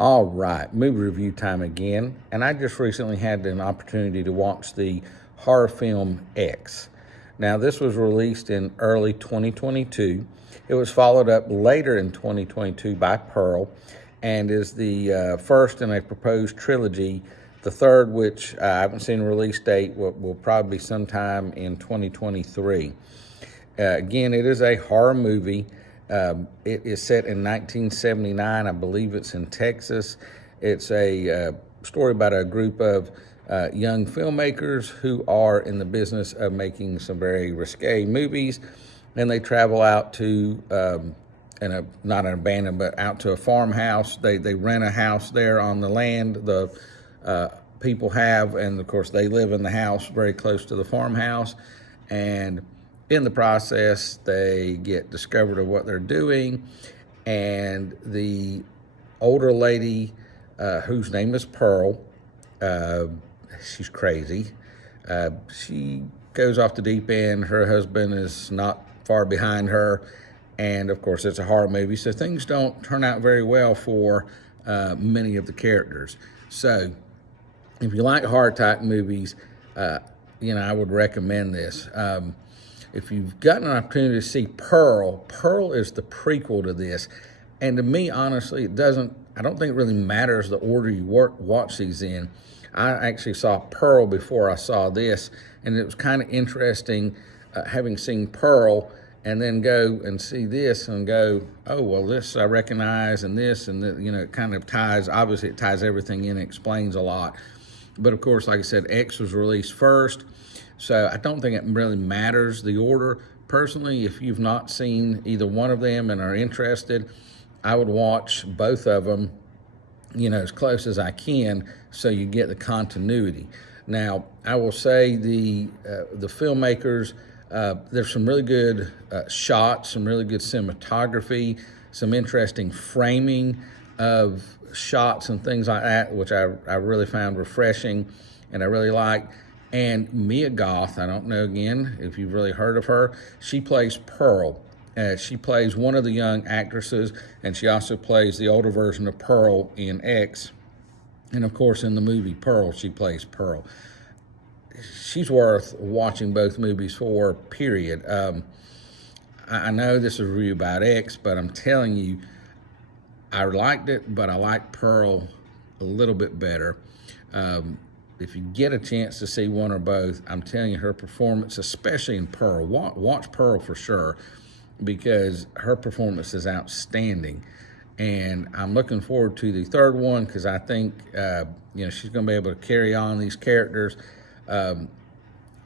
All right, movie review time again. And I just recently had an opportunity to watch the horror film X. Now, this was released in early 2022. It was followed up later in 2022 by Pearl and is the first in a proposed trilogy. The third, which I haven't seen a release date, will probably be sometime in 2023. Again, it is a horror movie. It is set in 1979. I believe it's in Texas. It's a story about a group of young filmmakers who are in the business of making some very risque movies, and they travel out to not an abandoned, but out to a farmhouse. They rent a house there on the land the people have, and of course they live in the house very close to the farmhouse, and in the process, they get discovered of what they're doing, and the older lady, whose name is Pearl, she's crazy. She goes off the deep end. Her husband is not far behind her, and of course, it's a horror movie, so things don't turn out very well for many of the characters. So, if you like horror type movies, I would recommend this. If you've gotten an opportunity to see Pearl is the prequel to this. And to me, honestly, I don't think it really matters the order you watch these in. I actually saw Pearl before I saw this, and it was kind of interesting having seen Pearl and then go and see this and go, oh, well, this I recognize, and this, and it kind of obviously it ties everything in, explains a lot. But of course, like I said, X was released first. So I don't think it really matters the order. Personally, if you've not seen either one of them and are interested, I would watch both of them, as close as I can, so you get the continuity. Now, I will say the filmmakers, there's some really good shots, some really good cinematography, some interesting framing of shots and things like that, which I really found refreshing and I really like. And Mia Goth, I don't know, again, if you've really heard of her, she plays Pearl. She plays one of the young actresses, and she also plays the older version of Pearl in X. And, of course, in the movie Pearl, she plays Pearl. She's worth watching both movies for, period. I know this is a review about X, but I'm telling you, I liked it, but I like Pearl a little bit better. If you get a chance to see one or both, I'm telling you, her performance, especially in Pearl, watch Pearl for sure, because her performance is outstanding. And I'm looking forward to the third one because I think, she's going to be able to carry on these characters. And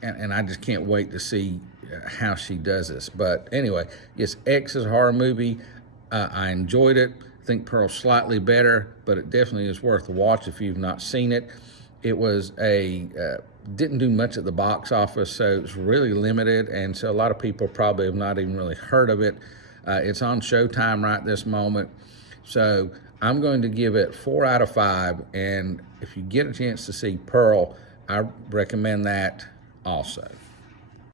I just can't wait to see how she does this. But anyway, yes, X is a horror movie. I enjoyed it. I think Pearl's slightly better, but it definitely is worth a watch if you've not seen it. It was didn't do much at the box office, so it's really limited, and so a lot of people probably have not even really heard of it. It's on Showtime right this moment, so I'm going to give it 4 out of 5, and if you get a chance to see Pearl, I recommend that also.